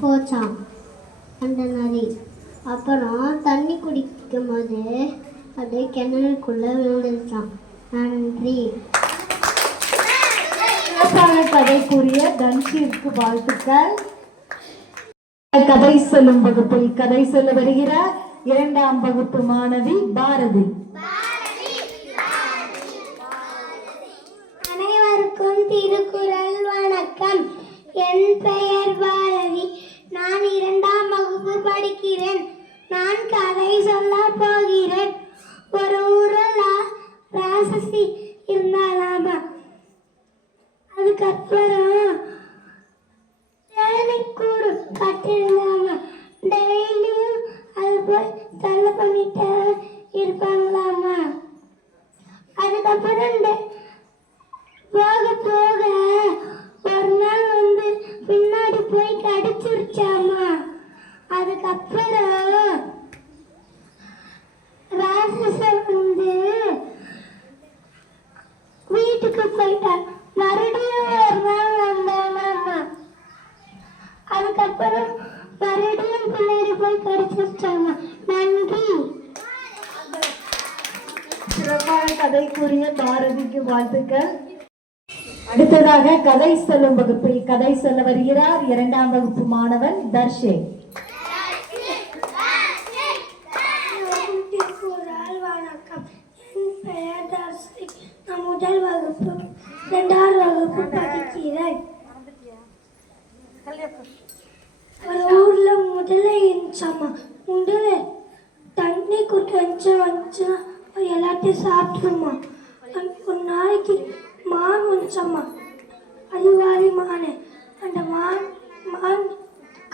போச்சான் அந்த நரி. அப்புறம் தண்ணி குடிக்கும் போது அது கிணறுக்குள்ளே விழுந்துருச்சான். நன்றி. கதைக்குரிய தன்ஷீருக்கு வாழ்த்துக்கள். கதை சொல்லும் வகுப்பில் கதை சொல்ல வருகிறார் 2ஆம் வகுப்பு மாணவி பாரதி. அனைவருக்கும் திருக்குறள் வணக்கம். என் பெயர் பாரதி. நான் 2ஆம் வகுப்பு படிக்கிறேன். நான் கதை சொல்ல போகிறேன். ஒரு ஊரில் ராட்சசி இருந்தாலாமா. அதுக்கப்புறம் தேனீக்கூடு கட்டிருந்தாமா. டெய்லியும் அது போய் தொல்லை பண்ணிட்டு இருப்பாங்களாமா. அதுக்கப்புறம் போக போக ஒரு நாள் வந்து பின்னாடி போய் கடிச்சிருச்சாமா. அதுக்கப்புறம் ராட்சசன் வந்து வீட்டுக்கு போயிட்டான். மறுபடியும் ஒரு நாள் வந்தானாமா. அதுக்கப்புறம் மறுபடியும் பின்னாடி போய் கடிச்சிருச்சாமா. நன்றி. சிறப்பான கதைக்குரிய பாரதிக்கு வாழ்த்துக்கள். அடுத்ததாக கதை சொல்லும் வகுப்பில் கதை சொல்ல வருகிறார் 2ஆம் வகுப்பு மாணவன் தர்ஷன். வணக்கம். என் பெயர் தர்ஷன். நான் முதல் வகுப்பு 2ஆம் வகுப்பு படிக்கிறேன். ஒரு ஊர்ல முதல்ல இருந்துச்சாமா. முதல்ல தண்ணி குடிச்சு வந்துச்சுன்னா எல்லாத்தையும் சாப்பிட்டுருமா. ஒரு நாளைக்கு மான் வந்துச்சம்மா. அறிவாளி மான். அந்த மான்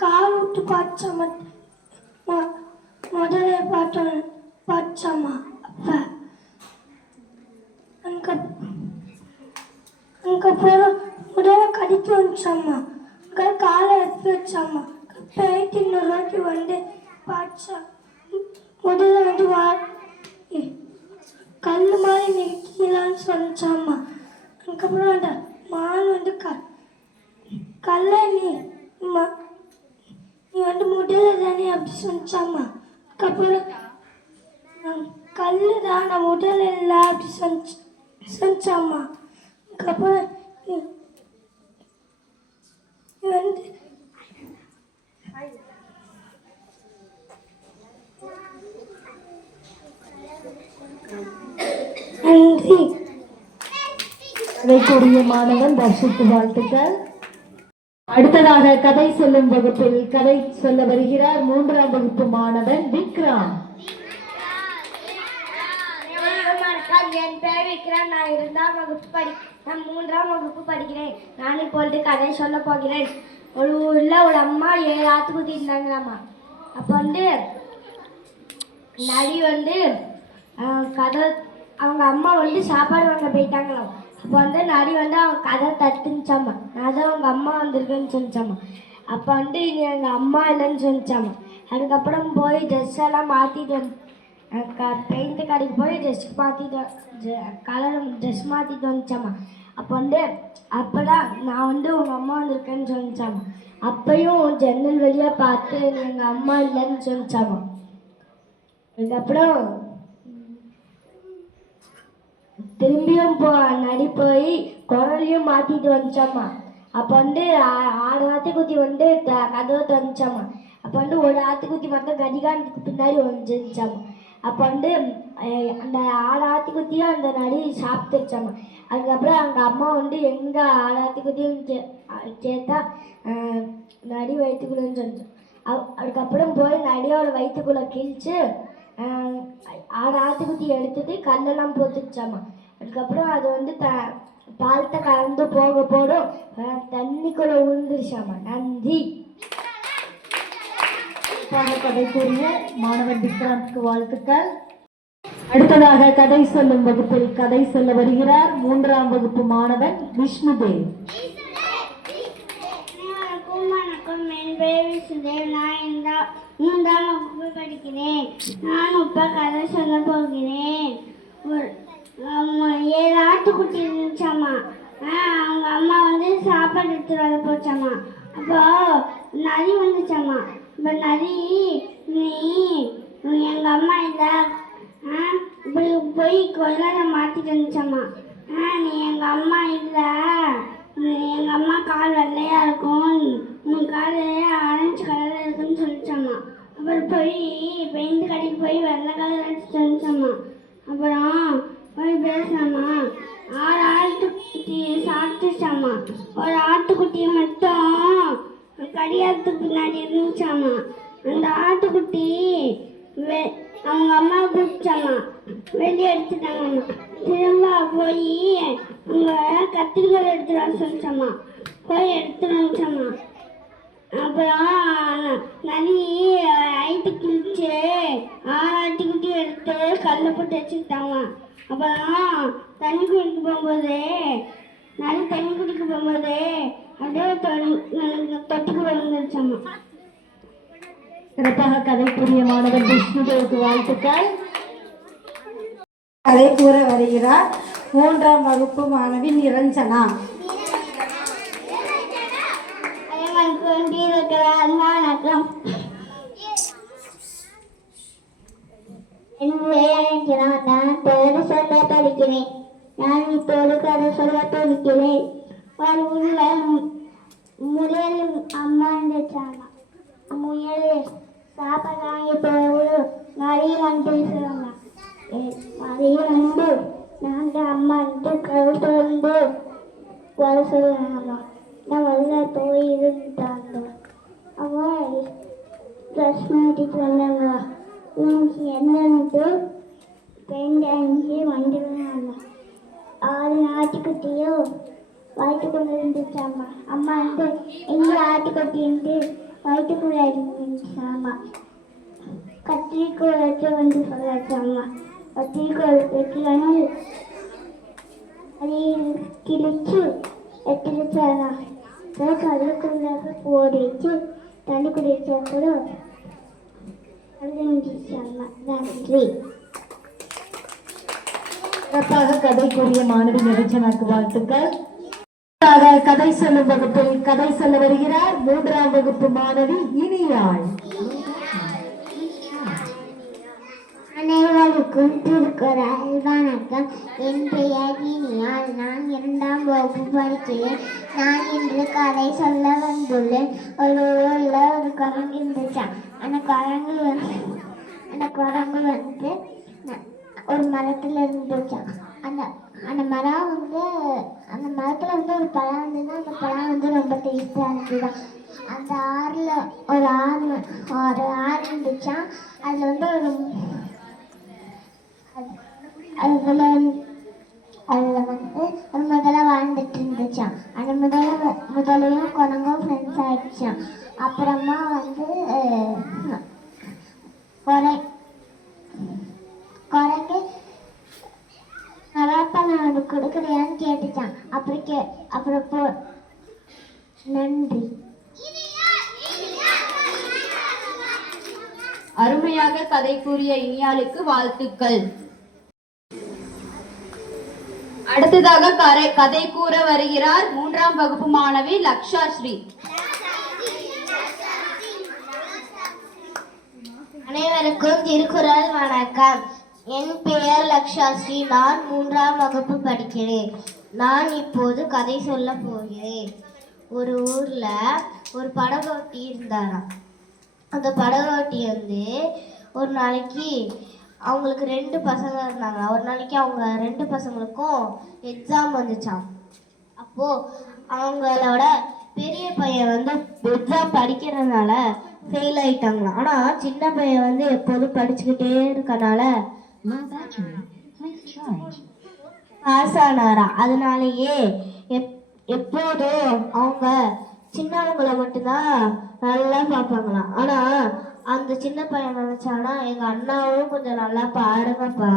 கால் விட்டு பார்த்தாம்மா. முதல்ல பார்த்தாம்மா. அப்போ அதுக்கப்புறம் முதல்ல கடிக்க வந்துச்சாம்மா. காலை எடுத்து வச்சாம்மா. போயிட்டு இன்னொரு வாட்டி வந்து பார்த்தா முதல்ல வந்து கல் மாதிரி நிற்கலான்னு சொல்லிச்சாம்மா. அதுக்கப்புறம் அந்த மான் வந்து கல்லை நீ வந்து முதல்ல தானே அப்படி சொன்னாம்மா. அதுக்கப்புறம் கல் தான் நான் முதல்ல இல்லை அப்படி சொன்னாம்மா. அதுக்கப்புறம் வந்து நன்றி. கதைக்குரிய மாணவன் தர்ஷிக்கு வாழ்த்துக்கள். அடுத்ததாக கதை சொல்லும் வகுப்பில் கதை சொல்ல வருகிறார் 3ஆம் வகுப்பு மாணவன் விக்ரம். என் பேர் விக்ரம். நான் 3ஆம் வகுப்பு படிக்கிறேன். நான் இப்பொழுது கதை சொல்ல போகிறேன். ஒரு ஊரில் ஒரு அம்மா 7 ஆட்டுக்குட்டி இருந்தாங்களாம்மா. அப்போ நரி கதை அவங்க அம்மா சாப்பாடு வாங்க போயிட்டாங்களாம். அப்போ நரி அவங்க கதை தட்டுச்சாமா. அதான் அவங்க அம்மா வந்திருக்குன்னு சொல்லிச்சாமா. அப்போ இது எங்கள் அம்மா இல்லைன்னு சொல்லிச்சாமா. அதுக்கப்புறம் போய் ட்ரெஸ் எல்லாம் மாற்றிட்டு பெயிண்ட் கடைக்கு போய் ட்ரெஸ் மாற்றிட்டு வந்துச்சாமா. அப்போ அப்போதான் நான் உங்கள் அம்மா வந்திருக்கேன்னு சொல்லிச்சாமா. அப்பையும் ஜன்னல் வழியாக பார்த்து எங்கள் அம்மா இல்லைன்னு சொல்லிச்சாமா. அதுக்கப்புறம் திரும்பியும் நடி போய் குரலையும் மாற்றிட்டு வந்துச்சாமா. அப்போ 6 ஆட்டுக்குட்டி கதவை தந்துச்சாமா. அப்போ ஒரு ஆட்டுக்குட்டி மட்டும் கடிகாரத்துக்கு பின்னாடி வந்துச்சாமா. அப்போ அந்த 6 ஆட்டுக்குட்டியும் அந்த நரி சாப்பிட்டுச்சாமா. அதுக்கப்புறம் அவங்க அம்மா எங்கே 6 ஆட்டுக்குட்டியும் கேட்டா நரி வயிற்றுக்குள்ளேன்னு சொல்லிச்சோம். அதுக்கப்புறம் போய் நரியோட வயிற்றுக்குள்ளே கிழிச்சு 6 ஆட்டுக்குட்டி எடுத்துட்டு கல்லெல்லாம் போட்டுச்சாமா. அதுக்கப்புறம் அது பாலத்தை கலந்து போடும் தண்ணிக்குள்ள விழுந்துருச்சாமா. நன்றி. கதைக்குரிய மாணவன் விக்ராந்த்க்கு வாழ்த்துக்கள். அடுத்ததாக கதை சொல்லும் வகுப்பில் கதை சொல்ல வருகிறார் 3ஆம் வகுப்பு மாணவன் விஷ்ணுதேவ். வணக்கம். என் பேர் விஷ்ணுதேவ். நான் 3ஆம் வகுப்பு படிக்கிறேன். நான் இப்போ கதை சொல்ல போகிறேன். 7 ஆட்டுக்குட்டி இருந்துச்சாமா. அவங்க அம்மா சாப்பாடு எடுத்துட்டு வர போச்சாமா. அப்போ நரி வந்துச்சாமா. இப்போ நரி நீ எங்கள் அம்மா இல்லை இப்படி போய் கொள்ளை மாற்றிட்டு வந்துச்சாமா. நீ எங்கள் அம்மா இல்லை, எங்கள் அம்மா கால் வெள்ளையாக இருக்கும், உன் கால் ஆரஞ்சு கலரில் இருக்குன்னு சொல்லிச்சாமா. அப்புறம் போய் பெயிண்ட் கடைக்கு போய் வெள்ளை கலர் அடிச்சு வந்துச்சாமா. அப்புறம் போய் பேசாமா 6 ஆட்டுக்குட்டியை சாப்பிட்டுச்சாமா. ஒரு ஆட்டுக்குட்டியை மட்டும் கடிகாரத்துக்கு பின்னாடி இருந்துச்சாமா. அந்த ஆட்டுக்குட்டி அவங்க அம்மா கூப்பிச்சாமா. வெளியே எடுத்துட்டாங்கம்மா. திரும்ப போய் அவங்க கத்திரிக்கோள் எடுத்துட்டு வர சொல்லிச்சாமா. போய் எடுத்துட்டு வந்துச்சாமா. அப்புறம் நரி ஐட்டு கிழிச்சு 6 ஆட்டுக்குட்டி எடுத்து கல்லை போட்டு வச்சுக்கிட்டாங்க. அப்புறம் தண்ணி குடிக்க போகும்போது அப்படியே தொட்டிக்குள்ள வந்துருச்சாமா. சிறப்பாக கதைக்குரிய மாணவன் விஷ்ணுதேவுக்கு வாழ்த்துக்கள். கதை கூற வருகிறார் 3ஆம் வகுப்பு மாணவி நிரஞ்சனா. வணக்கம். நான் பேரு சொல்ல படிக்கிறேன். நான் இப்போது கதை சொல்ல படிக்கிறேன். ஒரு ஊரில் முயல் அம்மா இருந்துச்சாமா. முயல் சாப்பாடு வாங்கி போய் நிறைய பேசுவாங்க. நிறைய நாங்கள் அம்மா கருத்து வர சொல்லுவாங்க. நான் வெளில போய் இருந்துட்டாங்க. அவன் ட்ரெஸ் மாட்டிட்டு வந்தாங்க. என்னன்ட்டு பெயிண்ட் அணிஞ்சு வந்துடுவாங்க. 6 ஆட்டுக்குட்டியும் வயிற்றுக்குள்ளே இருந்துச்சாமா. அம்மா எங்கே ஆட்டுக்குட்டின்ட்டு வயிற்றுக்குள்ளே இருந்துச்சாமா. கத்திரிக்கோள் வச்சு சொல்லாச்சாமா. கத்திரிக்கோள் வச்சு அதை கிழிச்சு எடுத்துச்சாமா. கல்லுக்குள்ள போடி வச்சு தண்ணி குடிச்சா கூட நன்றி. சிறப்பாக கதைக்குரிய மாணவி நிரஞ்சனாக்கு வாழ்த்துக்கள். கதை சொல்லும் வகுப்பில் கதை சொல்ல வருகிறார் 3ஆம் வகுப்பு மாணவி இனியாள். அனைவருக்கும் திருக்குறள் வணக்கம். என் பெயர் இனியாள். நான் 2ஆம் வகுப்பு படிக்கிறேன். நான் இன்று கதை சொல்ல வந்துள்ளேன். ஒரு ஊரில் ஒரு குரங்கு இருந்துச்சான். அந்த குரங்கு ஒரு மரத்தில் இருந்துச்சான். அந்த அந்த மரம் வந்து அந்த மரத்தில் வந்து ஒரு பழம் இருந்ததுன்னா அந்த பழம் வந்து ரொம்ப டேஸ்டாக இருந்துதான். அந்த ஆறு இருந்துச்சான். அதில் வந்து அதில் வந்து ஒரு முதல்ல வாழ்ந்துட்டு இருந்துச்சான். அந்த முதலையும் குரங்கும் ஃப்ரெண்ட்ஸ் ஆயிடுச்சான். அப்புறமா வந்து குரங்கு நவாப்பழம் கொடுக்குறியான்னு கேட்டுச்சான். அப்புறம் நன்றி. அருமையாக கதை கூறிய இனியாளுக்கு வாழ்த்துக்கள். அடுத்ததாக கதை கூற வருகிறார் 3ஆம் வகுப்பு மாணவி லக்ஷாஸ்ரீ. அனைவருக்கும் திருக்குறள் வணக்கம். என் பெயர் லக்ஷாஸ்ரீ. நான் 3ஆம் வகுப்பு படிக்கிறேன். நான் இப்போது கதை சொல்ல போகிறேன். ஒரு ஊர்ல ஒரு படகோட்டி இருந்தாராம். அந்த படகோட்டி வந்து ஒரு நாளைக்கு அவங்களுக்கு 2 பசங்க இருந்தாங்க. ஒரு நாளைக்கு அவங்க 2 பசங்களுக்கும் எக்ஸாம் வந்துச்சாம். அப்போது அவங்களோட பெரிய பையன் வந்து எக்ஸாம் படிக்கிறதுனால ஃபெயில் ஆயிட்டாங்களாம். ஆனால் சின்ன பையன் வந்து எப்போதும் படிச்சுக்கிட்டே இருக்கனால பாஸ் ஆனாராம். அதனாலேயே எப்போதும் அவங்க சின்னவங்களை மட்டும்தான் நல்லா பார்ப்பாங்களாம். ஆனால் அந்த சின்ன பையன் நினச்சானா எங்கள் அண்ணாவும் கொஞ்சம் நல்லா பாருங்கப்பா,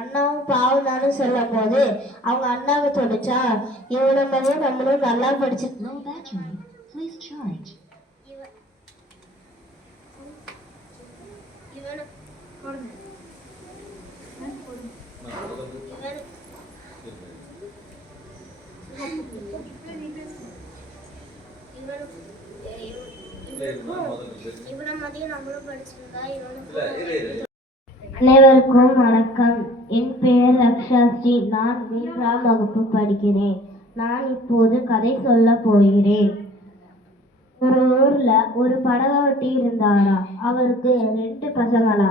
அண்ணாவும் பாவம்தான்னு சொல்லும் போது அவங்க அண்ணாவை தோணுச்சா இவனை மாதிரி நம்மளும் நல்லா படிச்சு அனைவருக்கும் வணக்கம். என் பெயர் லக்ஷாஸ்ரீ. நான் 3ஆம் வகுப்பு படிக்கிறேன். நான் இப்போது கதை சொல்ல போகிறேன். ஒரு ஊர்ல ஒரு படகோட்டி இருந்தாரா. அவருக்கு 2 பசங்களா.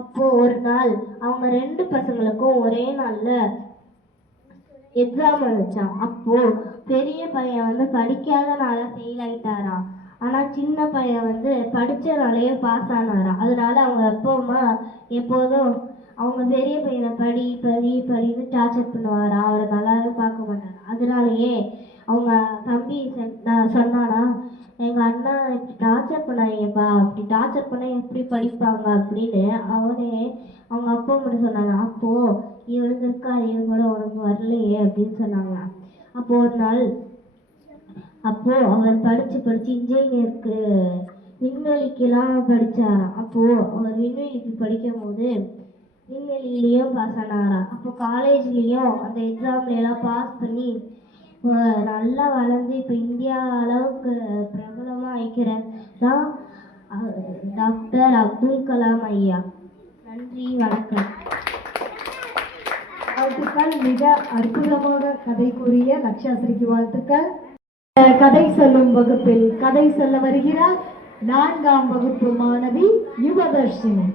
அப்போ ஒரு நாள் அவங்க 2 பசங்களுக்கும் ஒரே நாள்ல எக்ஸாம் வந்துச்சான். அப்போ பெரிய பையன் வந்து படிக்காதனால ஃபெயில் ஆயிட்டாராம். ஆனால் சின்ன பையன் வந்து படித்தனாலேயே பாஸ் ஆனாராம். அதனால அவங்க எப்போதும் அவங்க பெரிய பையனை படின்னு டார்ச்சர் பண்ணுவாராம். அவரை நல்லாவே பார்க்க மாட்டாங்க. அதனாலேயே அவங்க தம்பி சொன்னானா எங்கள் அண்ணா இப்படி டார்ச்சர் பண்ணாங்கப்பா, அப்படி டார்ச்சர் பண்ணால் எப்படி படிப்பாங்க அப்படின்னு அவங்க அப்பா மட்டும் சொன்னாங்க. அப்போது இவனுக்கு இருக்காது, இவன் கூட உனக்கு வரலையே அப்படின்னு சொன்னாங்க. அப்போது அவர் படித்து இன்ஜினியருக்கு விண்வெளிக்கெல்லாம் படித்தாராம். அப்போது அவர் விண்வெளிக்கு படிக்கும் போது விண்வெளியிலையும் பாஸ் ஆனாராம். அப்போ காலேஜ்லேயும் அந்த எக்ஸாம்லாம் பாஸ் பண்ணி நல்லா வளர்ந்து இப்போ இந்தியா அளவுக்கு பிரபலமாக ஆயிக்கிறது தான் டாக்டர் அப்துல் கலாம் ஐயா. நன்றி, வணக்கம். வாழ்த்துக்கள். மிக அற்புதமாக கதை கூறிய லக்ஷாஸ்ரீக்கு வாழ்த்துக்கள். கதை சொல்லும் வகுப்பில் கதை சொல்ல வருகிறார் 4ஆம் வகுப்பு மாணவி யுவதர்ஷினி.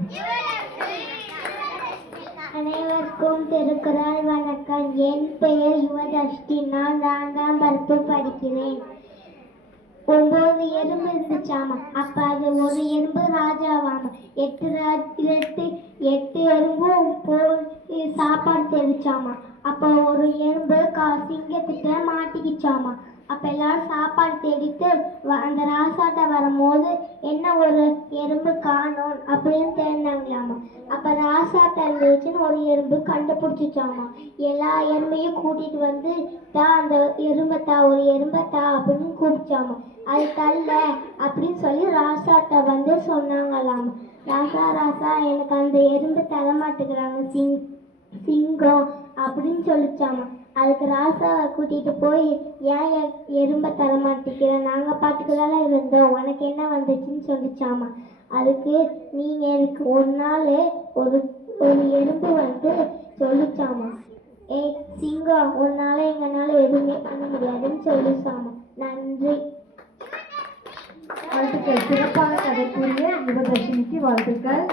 அனைவருக்கும் திருக்குறள் வணக்கம். என் பெயர் யுவதர்ஷினி. நான் 4ஆம் வகுப்பு படிக்கிறேன். 9 எறும்பு இருந்துச்சாமா. அப்ப அது ஒரு எறும்பு ராஜாவாமா. 8 எறும்பும் போய் சாப்பாடு தெரிச்சாமா. அப்ப ஒரு எறும்பு சிங்கத்திட்ட மாட்டிக்கிச்சாமா. அப்ப எல்லாரும் சாப்பாடு தேடிட்டு அந்த ராசாட்ட வரும்போது என்ன ஒரு எறும்பு காணோம் அப்படின்னு தேடினாங்களாமா. அப்ப ராசாட்ட இருந்துச்சுன்னு ஒரு எறும்பு கண்டுபிடிச்சிச்சாமா. எல்லா எறும்பையும் கூட்டிட்டு வந்து அந்த ஒரு எறும்பத்தா அப்படின்னு கூப்பிச்சாமா. அது தள்ள அப்படின்னு சொல்லி ராசாட்ட வந்து சொன்னாங்களாமா. ராசா எனக்கு அந்த எறும்பு தர மாட்டேங்கிறாங்க சிங்கம் அப்படின்னு சொல்லிச்சாமா. அதுக்கு ராசாவை கூட்டிகிட்டு போய் ஏன் எறும்பை தர மாட்டேங்கிற, நாங்கள் பாட்டுக்குதானே இருந்தோம், உனக்கு என்ன வந்துச்சுன்னு சொல்லிச்சாமா. அதுக்கு நீங்கள் எனக்கு ஒரு நாள் ஒரு எறும்பு வந்து சொல்லிச்சாமா, சிங்கம் உன்னால எங்களால் எதுவுமே பண்ண முடியாதுன்னு சொல்லிச்சாமா. நன்றி. வாழ்த்துக்கள். சிறப்பான கதை கூறிய யுவதர்ஷினிக்கு வாழ்த்துக்கள்.